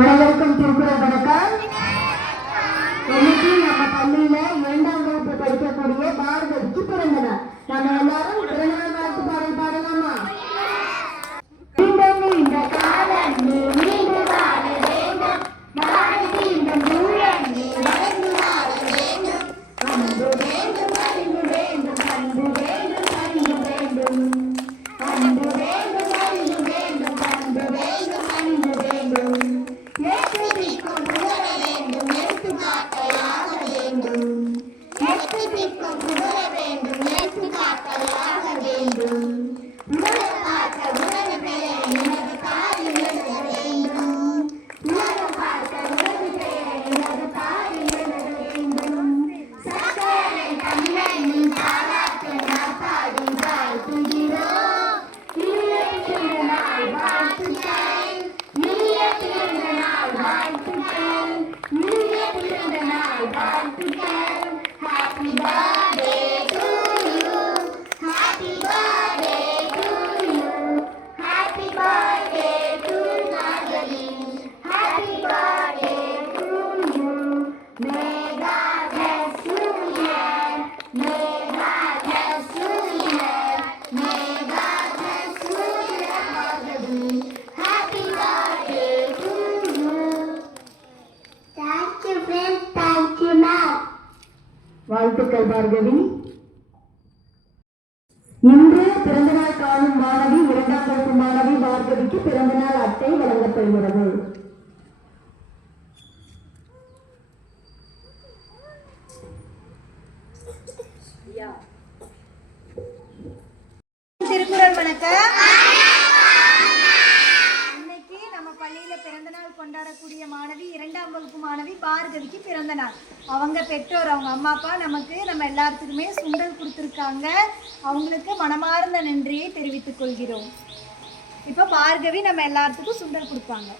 அனைவருக்கும் திருக்குறள் வணக்கம். இன்னைக்கு நம்ம பள்ளியில 2ஆம் வகுப்பு படிக்கக்கூடிய பாரதிக்கு பிறந்த நாள். நம்ம எல்லாரும் பிறந்தநாள் வாழ்த்து பாடல் பாடலாமா? இந்த காலம் நீண்டு வாழ வேண்டும், பாரதி இந்த மூலம் வளர்ந்து வாழ வேண்டும், அன்பு வேண்டும், அறிவு வேண்டும், அன்பு வேண்டும், அறிவு வேண்டும், அன்பு வேண்டும், அறிவு வேண்டும், அன்பு வேண்டும், அன்பு வேண்டும், எட்டுதிக்கும் புகழ வேண்டும், எடுத்துக்காட்டலாக வேண்டும், எட்டுதிக்கும் புகழ வேண்டும், எடுத்துக்காட்டலாக வேண்டும், உலகம் பார்க்க உலக பெயர் எனது தாயில் எழுத வேண்டும், உலகம் பார்க்க உலக பெயர் எனது தாயில் எழுத வேண்டும், சக்கரை தமிழனின் தாலாட்டு நாற்காலி வாழ்த்துகிறோம், இனிய திருநாள் வாழ்த்துக்கள், இனிய திருநாள் வாழ்த்துக்கள், இனிய திருநாள் வாழ்த்துக்கள். Happy birthday to you, happy birthday to you, happy birthday to Nagari, happy birthday to you. May God bless you, yeah. May God bless you, yeah. May God bless you, yeah, Nagari. Happy birthday to you. Thank you, friends. Thank you, ma'am. வாழ்த்துக்கள் பார்கவி. இன்று பிறந்தநாள் காணும் மாணவி 2ஆம் வகுப்பு மாணவி பார்கவிக்கு பிறந்தநாள் அட்டை வழங்கப்படுகிறது. திருக்குறள் வணக்கம். இன்னைக்கு நம்ம பள்ளியில பிறந்தநாள் கொண்டாடக்கூடிய மாணவி 2ஆம் வகுப்பு மாணவி பார்கவிக்கு பிறந்த நாள். அவங்க பெற்றோர், அவங்க அம்மா அப்பா நம்ம எல்லாத்துக்குமே சுண்டல் கொடுத்துருக்காங்க. அவங்களுக்கு மனமார்ந்த நன்றியை தெரிவித்துக் கொள்கிறோம். இப்போ பார்கவி நம்ம எல்லாத்துக்கும் சுண்டல் கொடுப்பாங்க.